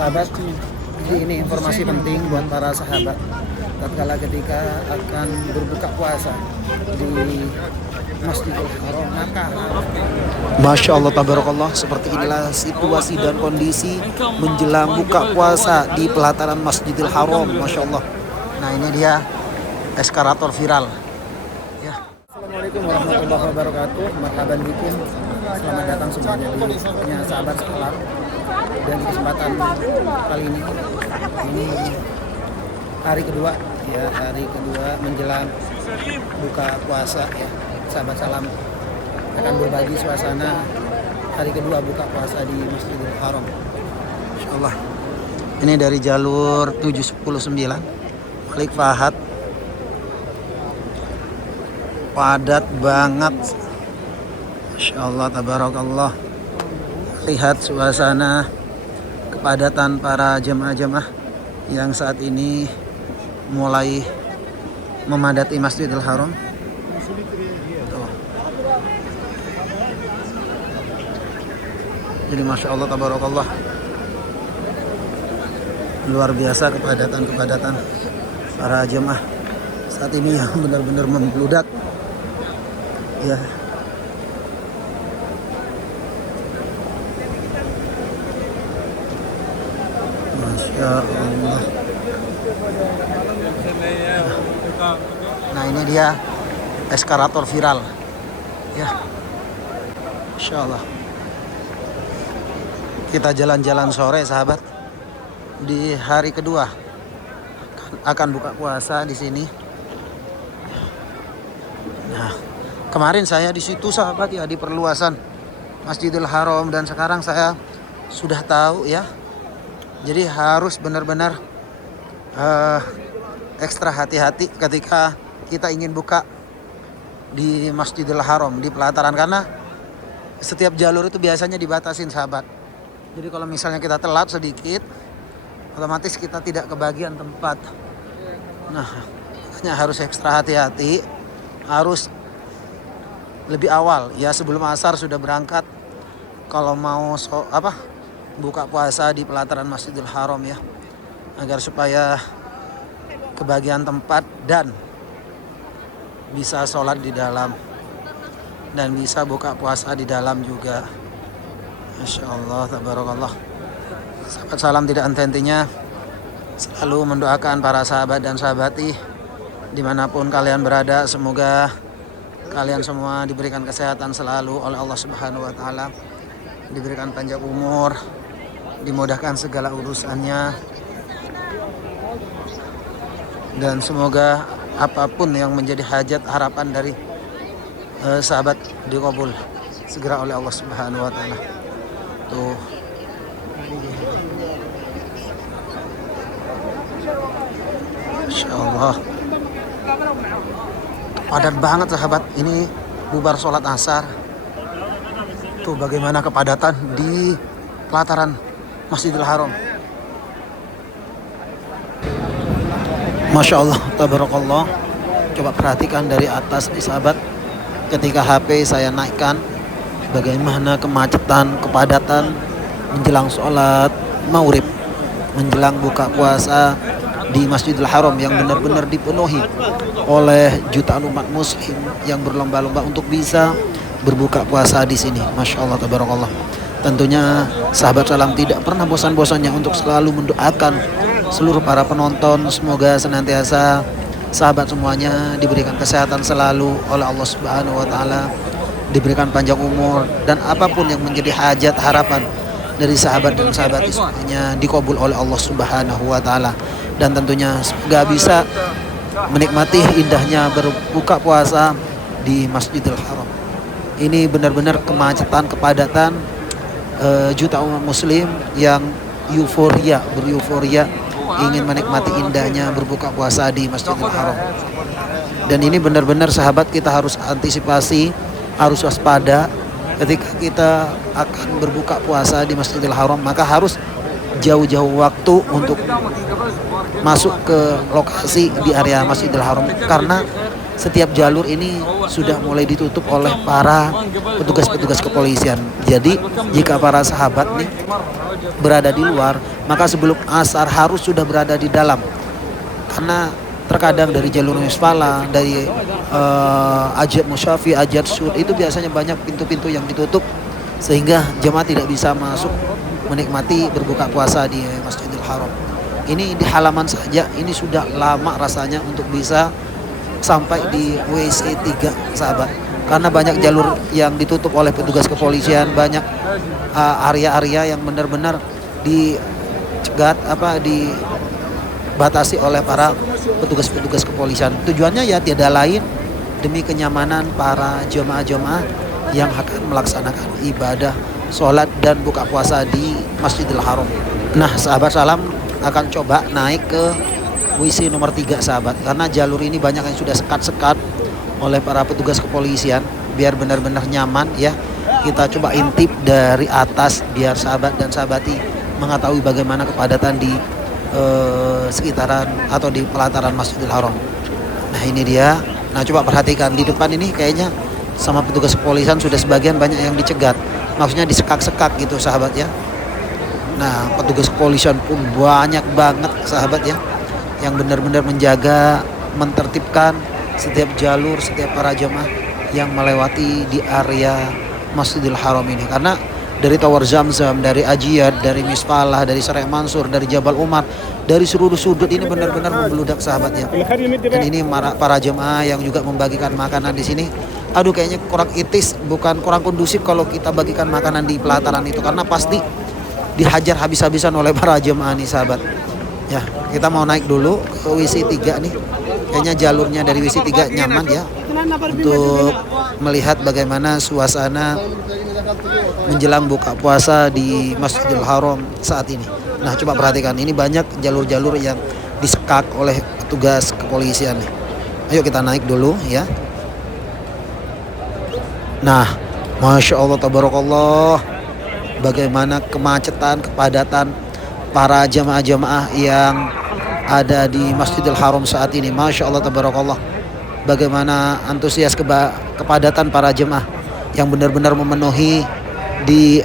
sahabat, ini informasi penting buat para sahabat tatkala ketika akan berbuka puasa di Masjidil Haram, maka Masya Allah, tabarakallah, seperti inilah situasi dan kondisi menjelang buka puasa di pelataran Masjidil Haram. Masya Allah. Nah, ini dia eskalator viral ya. Assalamualaikum warahmatullahi wabarakatuh. Marhaban bikum. Selamat datang semuanya di sahabat sekolah. Dan kesempatan kali ini hari kedua ya, hari kedua menjelang buka puasa ya. Sahabat salam akan berbagi suasana hari kedua buka puasa di Masjidil Haram. Insyaallah. Ini dari jalur 719 Malik Fahad. Padat banget. Insyaallah, tabarakallah. Lihat suasana kepadatan para jemaah-jemaah yang saat ini mulai memadati Masjidil Haram. Jadi Masya Allah, tabarakallah, luar biasa kepadatan para jemaah saat ini yang benar-benar membludak ya. Masya Allah. Nah, ini dia eskalator viral ya. Masya Allah. Kita jalan-jalan sore sahabat di hari kedua akan buka puasa di sini. Nah, kemarin saya di situ sahabat ya, di perluasan Masjidil Haram, dan sekarang saya sudah tahu ya. Jadi harus benar-benar ekstra hati-hati ketika kita ingin buka di Masjidil Haram di pelataran, karena setiap jalur itu biasanya dibatasin sahabat. Jadi kalau misalnya kita telat sedikit, otomatis kita tidak kebagian tempat. Nah, makanya harus ekstra hati-hati, harus lebih awal ya, sebelum asar sudah berangkat kalau mau buka puasa di pelataran Masjidil Haram ya, agar supaya kebagian tempat dan bisa sholat di dalam dan bisa buka puasa di dalam juga. Masya Allah, tabarakallah. Sahabat salam tidak henti-hentinya selalu mendoakan para sahabat dan sahabati dimanapun kalian berada. Semoga kalian semua diberikan kesehatan selalu oleh Allah Subhanahu wa Ta'ala, diberikan panjang umur, dimudahkan segala urusannya, dan semoga apapun yang menjadi hajat harapan dari sahabat dikabul segera oleh Allah Subhanahu wa Ta'ala. Tuh, Masya Allah, padat banget sahabat. Ini bubar sholat asar. Tuh bagaimana kepadatan di pelataran Masjidil Haram. Masya Allah, tabarakallah. Coba perhatikan dari atas sahabat, ketika HP saya naikkan, bagaimana kemacetan, kepadatan menjelang sholat maghrib, menjelang buka puasa di Masjidil Haram yang benar-benar dipenuhi oleh jutaan umat muslim yang berlomba-lomba untuk bisa berbuka puasa di sini. Masya Allah, tabarakallah. Tentunya sahabat salam tidak pernah bosan-bosannya untuk selalu mendoakan seluruh para penonton, semoga senantiasa sahabat semuanya diberikan kesehatan selalu oleh Allah Subhanahu wa Ta'ala, diberikan panjang umur, dan apapun yang menjadi hajat harapan dari sahabat dan sahabat semuanya dikabul oleh Allah Subhanahu wa Ta'ala. Dan tentunya semoga bisa menikmati indahnya berbuka puasa di Masjidil Haram. Ini benar-benar kemacetan, kepadatan juta umat muslim yang beruforia ingin menikmati indahnya berbuka puasa di Masjidil Haram. Dan ini benar-benar sahabat kita harus antisipasi, harus waspada ketika kita akan berbuka puasa di Masjidil Haram, maka harus jauh-jauh waktu untuk masuk ke lokasi di area Masjidil Haram, karena setiap jalur ini sudah mulai ditutup oleh para petugas-petugas kepolisian. Jadi jika para sahabat nih berada di luar, maka sebelum asar harus sudah berada di dalam. Karena terkadang dari jalur Misfala, dari Ajat Musyafi, Ajat Sud itu biasanya banyak pintu-pintu yang ditutup sehingga jemaah tidak bisa masuk menikmati berbuka puasa di Masjidil Haram. Ini di halaman saja ini sudah lama rasanya untuk bisa sampai di WC 3 sahabat. Karena banyak jalur yang ditutup oleh petugas kepolisian, banyak area-area yang benar-benar dicegat dibatasi oleh para petugas-petugas kepolisian. Tujuannya ya tiada lain demi kenyamanan para jemaah-jemaah yang akan melaksanakan ibadah sholat dan buka puasa di Masjidil Haram. Nah sahabat salam akan coba naik ke WC nomor 3 sahabat, karena jalur ini banyak yang sudah sekat-sekat oleh para petugas kepolisian. Biar benar-benar nyaman ya, kita coba intip dari atas biar sahabat dan sahabati mengetahui bagaimana kepadatan di sekitaran atau di pelataran Masjidil Haram. Nah ini dia. Nah coba perhatikan di depan ini kayaknya sama petugas kepolisian sudah sebagian banyak yang dicegat, maksudnya disekak-sekak gitu sahabat ya. Nah petugas kepolisian pun banyak banget sahabat ya, yang benar-benar menjaga, mentertibkan setiap jalur, setiap para jemaah yang melewati di area Masjidil Haram ini. Karena dari Tower Zamzam, dari Ajiyad, dari Misfalah, dari Syarek Mansur, dari Jabal Umar, dari seluruh sudut ini benar-benar membeludak sahabat ya. Dan ini para jemaah yang juga membagikan makanan di sini. Aduh kayaknya kurang etis, bukan kurang kondusif kalau kita bagikan makanan di pelataran itu, karena pasti dihajar habis-habisan oleh para jemaah nih sahabat. Ya, kita mau naik dulu ke WC 3 nih. Kayaknya jalurnya dari WC 3 nyaman ya untuk melihat bagaimana suasana menjelang buka puasa di Masjidil Haram saat ini. Nah, coba perhatikan, ini banyak jalur-jalur yang disekak oleh petugas kepolisian nih. Ayo kita naik dulu ya. Nah, Masya Allah, tabarakallah, bagaimana kemacetan, kepadatan para jamaah-jamaah yang ada di Masjidil Haram saat ini. Masya Allah, tabarakallah, bagaimana antusias kepadatan para jemaah yang benar-benar memenuhi di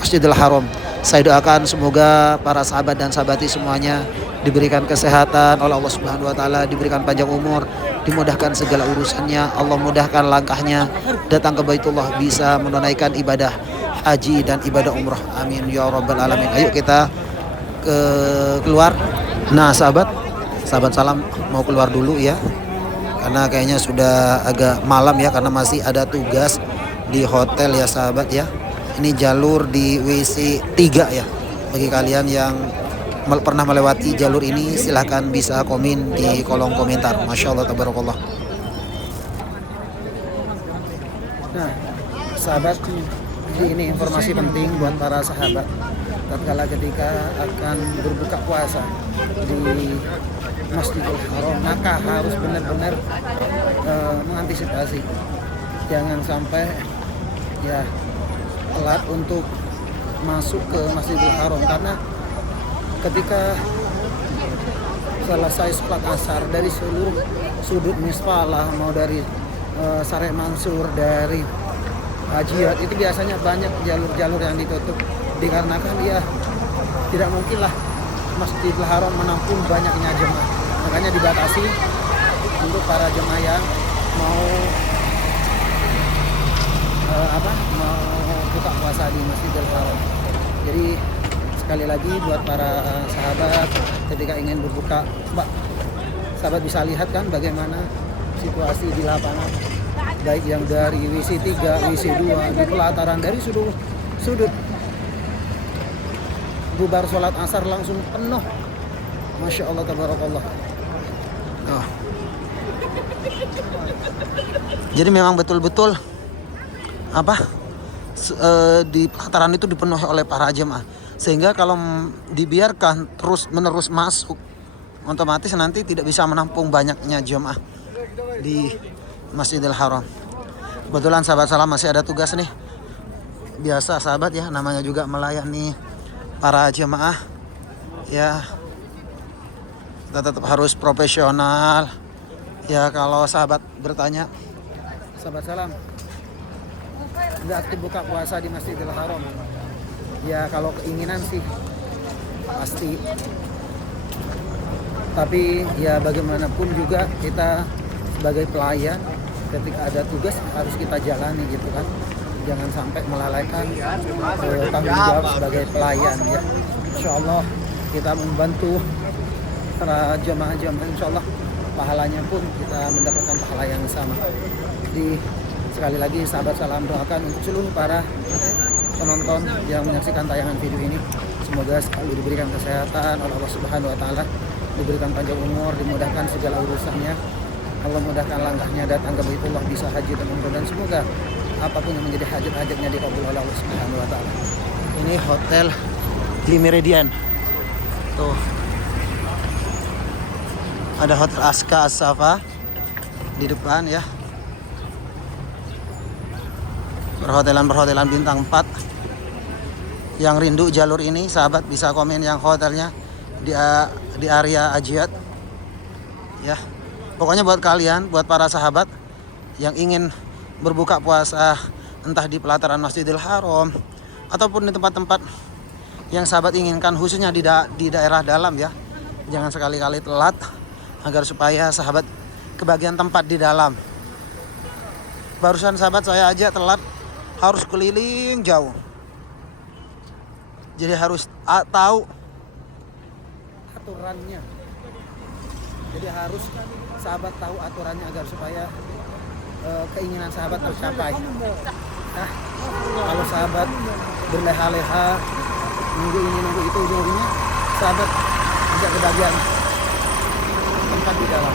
Masjidil Haram. Saya doakan semoga para sahabat dan sahabati semuanya diberikan kesehatan oleh Allah Subhanahu wa taala, diberikan panjang umur, dimudahkan segala urusannya, Allah mudahkan langkahnya datang ke Baitullah, bisa menunaikan ibadah haji dan ibadah umrah. Amin ya rabbal alamin. Ayo kita keluar. Nah, sahabat salam mau keluar dulu ya. Karena kayaknya sudah agak malam ya, karena masih ada tugas di hotel ya sahabat ya. Ini jalur di WC 3 ya. Bagi kalian yang pernah melewati jalur ini silahkan bisa komen di kolom komentar. Masya Allah, tabarakallah. Nah sahabat, ini informasi penting buat para sahabat tatkala ketika akan berbuka puasa di Masjidil Haram, maka harus benar-benar mengantisipasi, jangan sampai ya telat untuk masuk ke Masjidil Haram. Karena ketika selesai sholat asar dari seluruh sudut Misfalah, mau dari Syarek Mansur, dari Ajiyad, itu biasanya banyak jalur-jalur yang ditutup dikarenakan ya tidak mungkinlah Masjidil Haram menampung banyaknya jemaah. Makanya dibatasi untuk para jemaah yang mau mau buka puasa di Masjidil Haram. Jadi sekali lagi buat para sahabat ketika ingin berbuka, sahabat bisa lihat kan bagaimana situasi di lapangan, baik yang dari WC 3, WC 2, di pelataran, dari sudut bubar sholat asar langsung penuh. Masya Allah, tabarakallah. Oh. Jadi memang betul-betul di pelataran itu dipenuhi oleh para jemaah, sehingga kalau dibiarkan terus menerus masuk, otomatis nanti tidak bisa menampung banyaknya jemaah di Masjidil Haram. Kebetulan sahabat salam masih ada tugas nih. Biasa sahabat ya, namanya juga melayani para jemaah ya, kita tetap harus profesional Ya kalau sahabat bertanya, sahabat salam, nggak aktif buka puasa di Masjidil Haram? Ya kalau keinginan sih pasti. Tapi ya bagaimanapun juga kita sebagai pelayan, ketika ada tugas harus kita jalani gitu kan. Jangan sampai melalaikan tanggung jawab sebagai pelayan ya. Insya Allah kita membantu para jemaah-jemaah, insya Allah pahalanya pun kita mendapatkan pahala yang sama. Jadi sekali lagi sahabat salam doakan untuk seluruh para penonton yang menyaksikan tayangan video ini, semoga selalu diberikan kesehatan oleh Allah Subhanahu wa taala, diberikan panjang umur, dimudahkan segala urusannya. Allah mudahkan langkahnya datang ke Baitullah, bisa haji dan umrah, dan semoga apapun yang menjadi hajat-hajatnya dikabul oleh Allah Subhanahu wa taala. Ini hotel di Meridian. Tuh. Ada Hotel Aska As-Safa di depan ya. Perhotelan bintang 4. Yang rindu jalur ini, sahabat bisa komen yang hotelnya di area Ajiat. Ya. Pokoknya buat kalian, buat para sahabat yang ingin berbuka puasa entah di pelataran Masjidil Haram ataupun di tempat-tempat yang sahabat inginkan, khususnya di daerah dalam ya. Jangan sekali-kali telat agar supaya sahabat kebagian tempat di dalam. Barusan sahabat saya aja telat, harus keliling jauh. Jadi harus tahu aturannya. Jadi harus sahabat tahu aturannya agar supaya keinginan sahabat tercapai. Nah, kalau sahabat berleha-leha nunggu ini nunggu itu, ujung-ujungnya sahabat tidak kebagian tempat di dalam.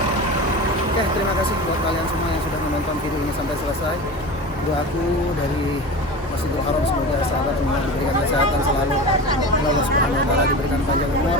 Oke, terima kasih buat kalian semua yang sudah menonton video ini sampai selesai. Doaku dari Masjidil Haram, semoga sahabat semua diberikan kesehatan selalu, Allah Subhanahu wa taala diberikan panjang umur,